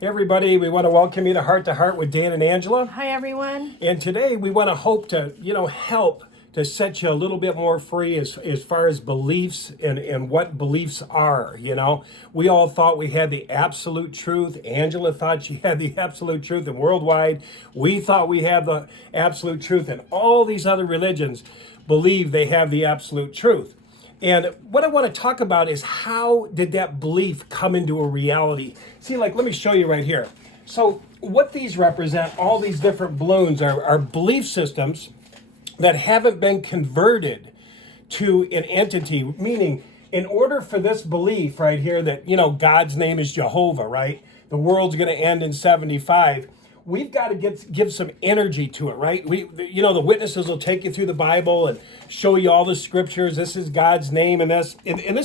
Hey everybody, we want to welcome you to Heart with Dan and Angela. Hi everyone. And today we want to hope to, help to set you a little bit more free as far as beliefs and what beliefs are, We all thought we had the absolute truth. Angela thought she had the absolute truth, and worldwide, we thought we had the absolute truth, and all these other religions believe they have the absolute truth. And what I want to talk about is how did that belief come into a reality? See, let me show you right here. So what these represent, all these different balloons are belief systems that haven't been converted to an entity, meaning in order for this belief right here that, God's name is Jehovah, right? The world's going to end in 75. We've got to give some energy to it, right? The witnesses will take you through the Bible and show you all the scriptures. This is God's name, and this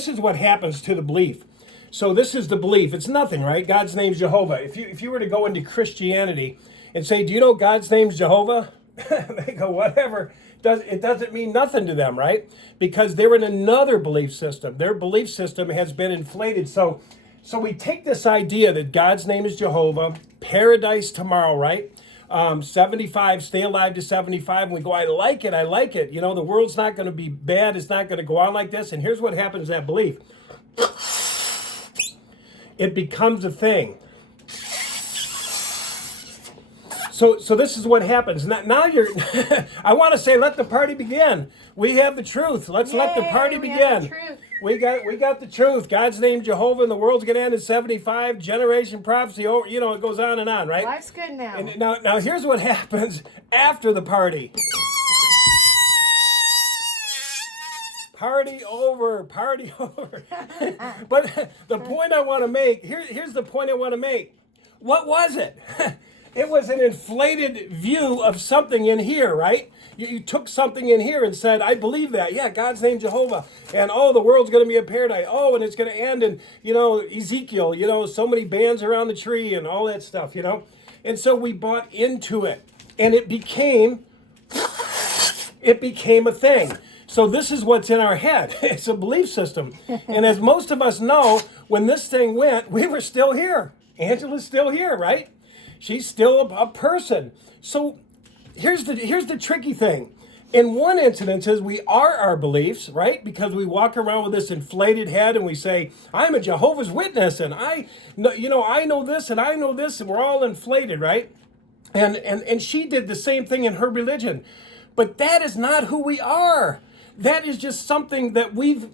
is what happens to the belief. So this is the belief. It's nothing, right? God's name's Jehovah. If you were to go into Christianity and say, "Do you know God's name's Jehovah?" They go, "Whatever." It doesn't mean nothing to them, right? Because they're in another belief system. Their belief system has been inflated. So we take this idea that God's name is Jehovah, paradise tomorrow, right? 75, stay alive to 75. And we go, I like it. The world's not going to be bad. It's not going to go on like this. And here's what happens to that belief. It becomes a thing. So this is what happens. Now you're, I want to say, let the party begin. We have the truth. Let's let the party begin. We got the truth. God's name Jehovah, and the world's going to end in 75. Generation prophecy. It goes on and on, right? Life's good now. And now here's what happens after the party. Party over. But the point I want to make, here's the point I want to make. What was it? It was an inflated view of something in here, right? You took something in here and said, I believe that. Yeah, God's name Jehovah. And, the world's going to be a paradise. And it's going to end in, Ezekiel, so many bands around the tree and all that stuff, And so we bought into it. And it became a thing. So this is what's in our head. It's a belief system. And as most of us know, when this thing went, we were still here. Angela's still here, right? She's still a person. So here's the tricky thing. In one instance, we are our beliefs, right? Because we walk around with this inflated head and we say, I'm a Jehovah's Witness and I know this and I know this, and we're all inflated, right? And she did the same thing in her religion. But that is not who we are. That is just something that we've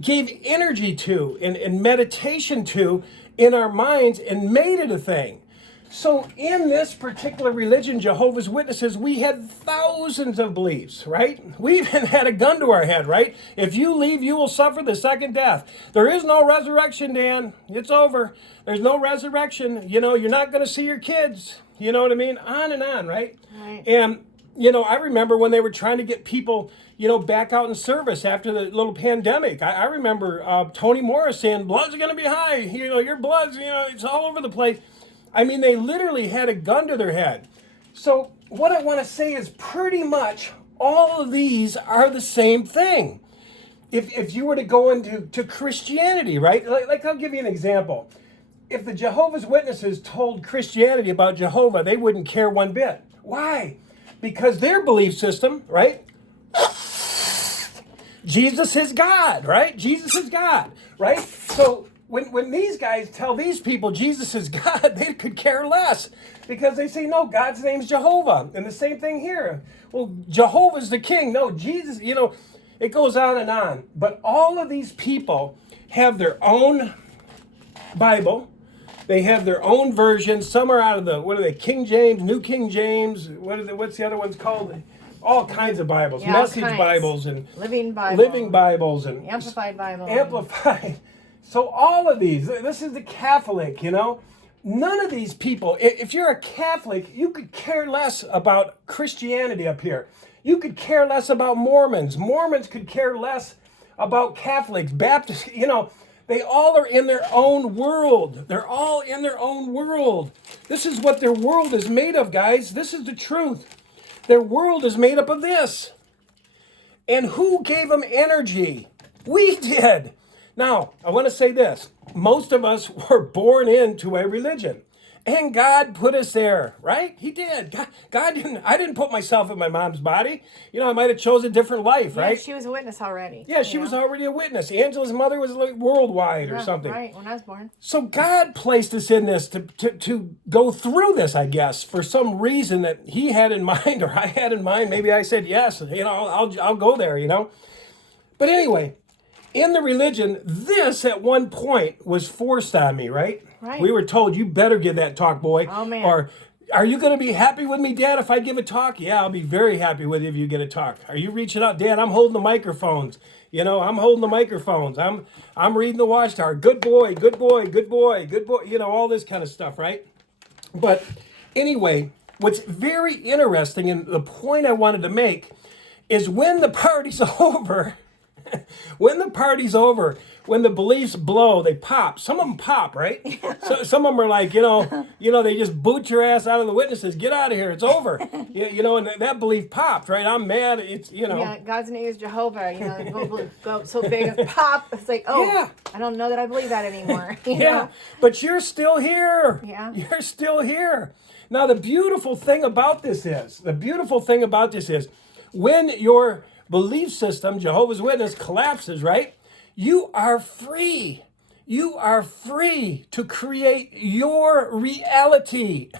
gave energy to and meditation to in our minds and made it a thing. So in this particular religion, Jehovah's Witnesses, we had thousands of beliefs, right? We even had a gun to our head, right? If you leave, you will suffer the second death. There is no resurrection, Dan. It's over. There's no resurrection. You're not going to see your kids. You know what I mean? On and on, right? And, I remember when they were trying to get people, back out in service after the little pandemic. I remember Tony Morris saying, blood's going to be high. Your blood's, it's all over the place. I mean, they literally had a gun to their head. So what I want to say is pretty much all of these are the same thing. If you were to go into Christianity, right? Like I'll give you an example. If the Jehovah's Witnesses told Christianity about Jehovah, they wouldn't care one bit. Why? Because their belief system, right? Jesus is God, right? Jesus is God, right? So when these guys tell these people Jesus is God, they could care less because they say, no, God's name's Jehovah. And the same thing here. Well, Jehovah's the king. No, Jesus, it goes on and on. But all of these people have their own Bible. They have their own version. Some are out of the, King James, New King James. What's the other ones called? All kinds of Bibles. Yeah, Message Bibles and Living Bibles and Amplified Bible. Amplified. So all of these, this is the Catholic, None of these people, if you're a Catholic, you could care less about Christianity up here. You could care less about Mormons. Mormons could care less about Catholics, Baptists, they all are in their own world. They're all in their own world. This is what their world is made of, guys. This is the truth. Their world is made up of this. And who gave them energy? We did. Now, I want to say this. Most of us were born into a religion. And God put us there, right? He did. God didn't, I didn't put myself in my mom's body. I might have chosen a different life, right? Yeah, she was a witness already. Yeah, she was already a witness. Angela's mother was like worldwide or something. Right, when I was born. So God placed us in this to go through this, I guess, for some reason that he had in mind or I had in mind. Maybe I said yes, I'll go there, But anyway, in the religion, this at one point was forced on me, right? Right. We were told, you better give that talk, boy. Oh, man. Or, are you going to be happy with me, Dad, if I give a talk? Yeah, I'll be very happy with you if you get a talk. Are you reaching out? Dad, I'm holding the microphones. I'm holding the microphones. I'm reading the watchtower. Good boy, good boy, good boy, good boy. All this kind of stuff, right? But anyway, what's very interesting and the point I wanted to make is when the party's over, when the beliefs blow, they pop. Some of them pop, right? So some of them are like, they just boot your ass out of the witnesses. Get out of here. It's over. And that belief popped, right? I'm mad. It's. Yeah, God's name is Jehovah. Go so big and pop. It's like, yeah. I don't know that I believe that anymore. Yeah, but you're still here. Yeah. You're still here. Now, the beautiful thing about this is, when your belief system, Jehovah's Witness, collapses, right? You are free. You are free to create your reality.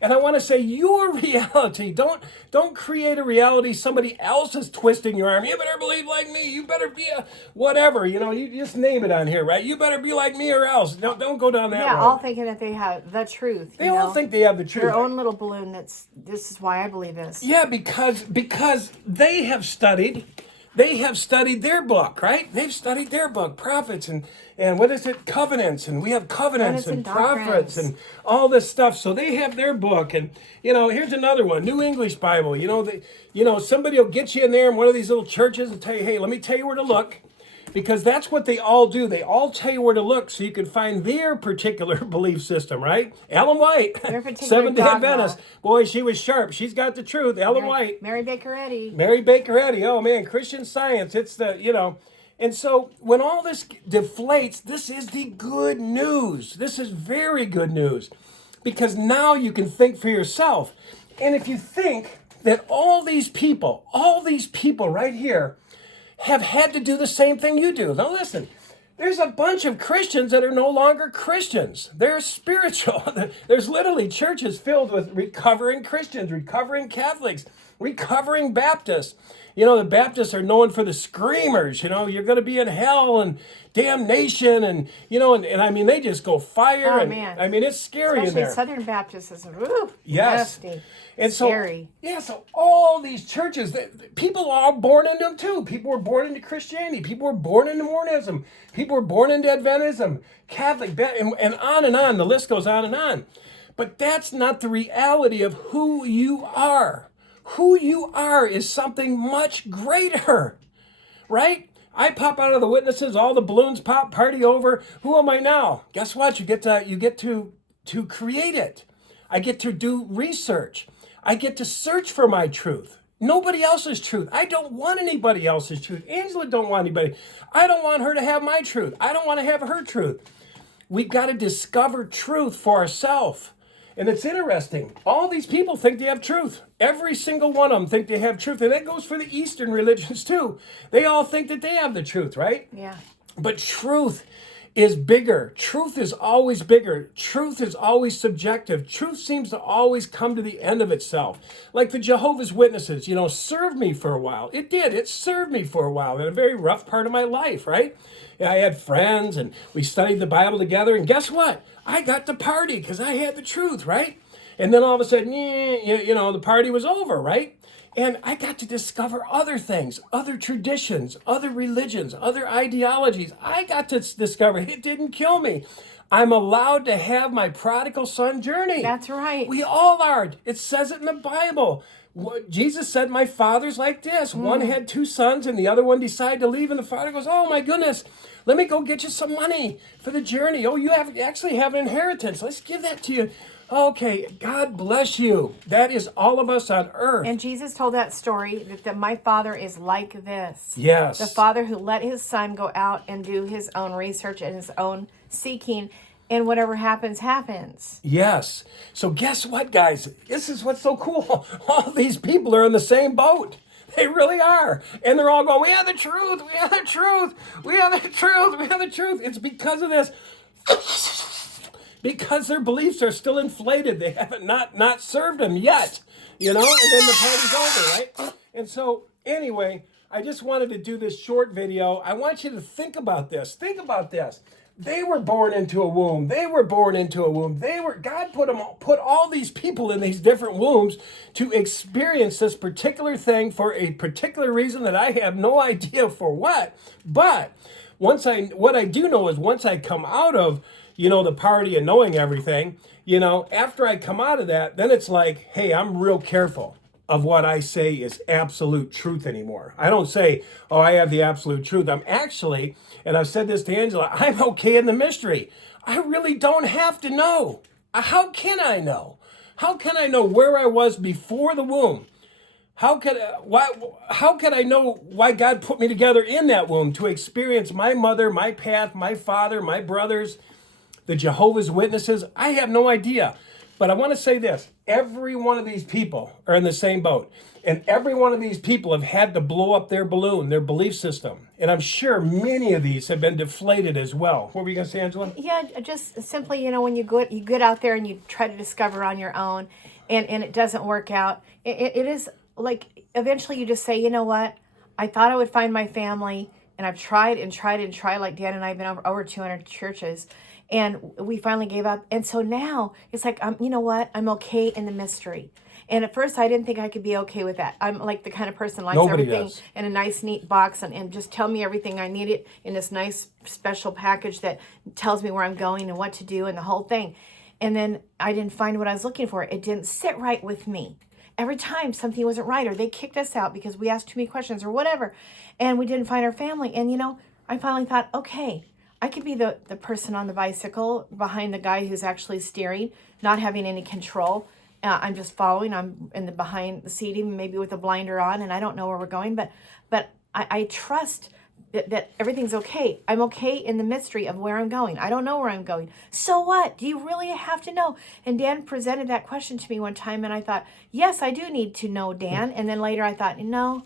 And I want to say your reality. Don't create a reality somebody else is twisting your arm. You better believe like me. You better be a whatever. You just name it on here, right? You better be like me or else. Don't go down that road. Yeah, all thinking that they have the truth. They all think they have the truth. Their own little balloon this is why I believe this. Yeah, because they have studied. They have studied their book, right? They've studied their book, prophets and what is it? Covenants. And we have covenants and prophets and all this stuff. So they have their book. And, here's another one, New English Bible. Somebody will get you in there in one of these little churches and tell you, hey, let me tell you where to look. Because that's what they all do. They all tell you where to look so you can find their particular belief system, right? Ellen White, Seventh-day Adventist. Boy, she was sharp. She's got the truth. Ellen White. Mary Baker Eddy. Oh, man, Christian Science. It's the. And so when all this deflates, this is the good news. This is very good news. Because now you can think for yourself. And if you think that all these people right here, have had to do the same thing you do. Now listen, there's a bunch of Christians that are no longer Christians. They're spiritual. There's literally churches filled with recovering Christians, recovering Catholics, recovering Baptists. The Baptists are known for the screamers. You're going to be in hell and damnation and I mean, they just go fire. Oh, man. I mean, it's scary especially in there. Southern Baptists is nasty. And scary. So all these churches, people are born into them too. People were born into Christianity. People were born into Mormonism. People were born into Adventism, Catholic, and on and on. The list goes on and on. But that's not the reality of who you are. Who you are is something much greater, right? I pop out of the witnesses, all the balloons pop, party over. Who am I now? Guess what? You get to create it. I get to do research. I get to search for my truth. Nobody else's truth. I don't want anybody else's truth. Angela don't want anybody. I don't want her to have my truth. I don't want to have her truth. We've got to discover truth for ourselves. And it's interesting. All these people think they have truth. Every single one of them think they have truth. And that goes for the Eastern religions too. They all think that they have the truth, right? Yeah. But truth is bigger. Truth is always bigger. Truth is always subjective. Truth seems to always come to the end of itself. Like the Jehovah's Witnesses, served me for a while. It did. It served me for a while in a very rough part of my life, right? I had friends and we studied the Bible together. And guess what? I got to party because I had the truth, right? And then all of a sudden, the party was over, right? And I got to discover other things, other traditions, other religions, other ideologies. I got to discover it didn't kill me. I'm allowed to have my prodigal son journey. That's right. We all are. It says it in the Bible. Jesus said, my father's like this. One had 2 sons and the other one decided to leave. And the father goes, oh my goodness, let me go get you some money for the journey. Oh, you actually have an inheritance. Let's give that to you. Okay, God bless you. That is all of us on earth. And Jesus told that story that my father is like this. Yes. The father who let his son go out and do his own research and his own seeking. and whatever happens, happens. Yes. So guess what, guys? This is what's so cool. All these people are in the same boat. They really are. And they're all going, we have the truth, we have the truth, we have the truth, we have the truth. It's because of this. Because their beliefs are still inflated. They haven't not served them yet. And then the party's over, right? And so, anyway, I just wanted to do this short video. I want you to think about this. Think about this. They were born into a womb. They were born into a womb. God put all these people in these different wombs to experience this particular thing for a particular reason that I have no idea for what. But what I do know is once I come out of, the party and knowing everything, after I come out of that, then it's like, hey, I'm real careful of what I say is absolute truth anymore. I don't say, oh, I have the absolute truth. I'm actually, and I've said this to Angela, I'm okay in the mystery. I really don't have to know. How can I know? How can I know where I was before the womb? How could I know why God put me together in that womb to experience my mother, my path, my father, my brothers, the Jehovah's Witnesses? I have no idea. But I want to say this. Every one of these people are in the same boat. And every one of these people have had to blow up their balloon, their belief system. And I'm sure many of these have been deflated as well. What were you going to say, Angela? Yeah, just simply, when you get out there and you try to discover on your own and it doesn't work out, it is like eventually you just say, you know what? I thought I would find my family, and I've tried and tried and tried. Like Dan and I have been over 200 churches. And we finally gave up. And so now it's like, you know what? I'm okay in the mystery. And at first I didn't think I could be okay with that. I'm like the kind of person likes Nobody everything does. in a nice, neat box and just tell me everything I need it in this nice special package that tells me where I'm going and what to do and the whole thing. And then I didn't find what I was looking for. It didn't sit right with me. Every time something wasn't right, or they kicked us out because we asked too many questions or whatever, and we didn't find our family. And I finally thought, okay, I could be the person on the bicycle behind the guy who's actually steering, not having any control. I'm just following. I'm in the behind the seat, even maybe with a blinder on, and I don't know where we're going. But I trust that everything's okay. I'm okay in the mystery of where I'm going. I don't know where I'm going. So what? Do you really have to know? And Dan presented that question to me one time, and I thought, yes, I do need to know, Dan. And then later I thought, no,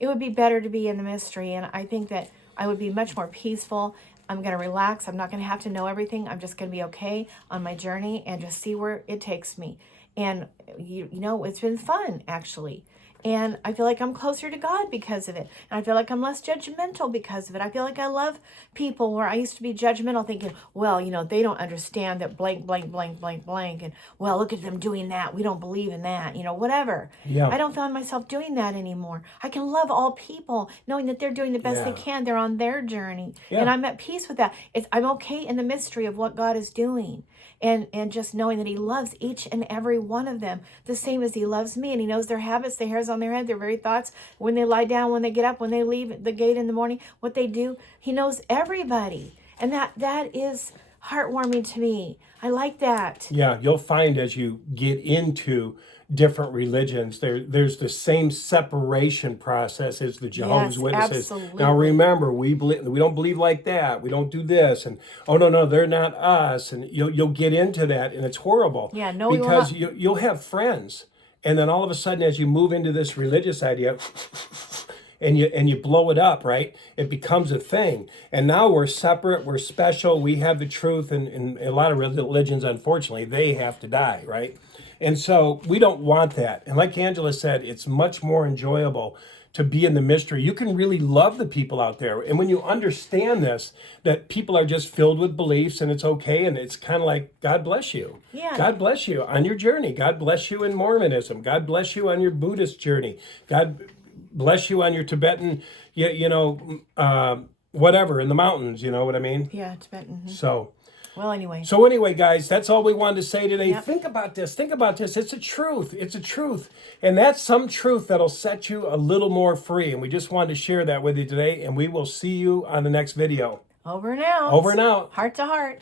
it would be better to be in the mystery, and I think that I would be much more peaceful. I'm going to relax. I'm not going to have to know everything. I'm just going to be okay on my journey and just see where it takes me. And, it's been fun, actually. And I feel like I'm closer to God because of it. And I feel like I'm less judgmental because of it. I feel like I love people where I used to be judgmental thinking, well, they don't understand that blank, blank, blank, blank, blank. And, well, look at them doing that. We don't believe in that, whatever. Yeah. I don't find myself doing that anymore. I can love all people knowing that they're doing the best they can. They're on their journey. Yeah. And I'm at peace with that. I'm okay in the mystery of what God is doing. And just knowing that he loves each and every one of them the same as he loves me, and he knows their habits, the hairs on their head, their very thoughts, when they lie down, when they get up, when they leave the gate in the morning, what they do. He knows everybody, and that is heartwarming to me. I like that. Yeah, you'll find as you get into different religions, there's the same separation process as the Jehovah's Witnesses. Absolutely. Now remember, we don't believe like that. We don't do this, and oh no, they're not us. And you'll get into that, and it's horrible. Yeah, no, because you'll have friends, and then all of a sudden, as you move into this religious idea. And you blow it up, right? It becomes a thing. And now we're separate, we're special, we have the truth, and a lot of religions, unfortunately, they have to die, right? And so we don't want that. And like Angela said, it's much more enjoyable to be in the mystery. You can really love the people out there. And when you understand this, that people are just filled with beliefs and it's okay, and it's kind of like, God bless you. Yeah. God bless you on your journey. God bless you in Mormonism. God bless you on your Buddhist journey. God bless you on your Tibetan, whatever, in the mountains, you know what I mean? Yeah, Tibetan. Mm-hmm. So anyway, guys, that's all we wanted to say today. Yep. Think about this. It's a truth. And that's some truth that'll set you a little more free. And we just wanted to share that with you today. And we will see you on the next video. Over and out. Over and out. Heart to heart.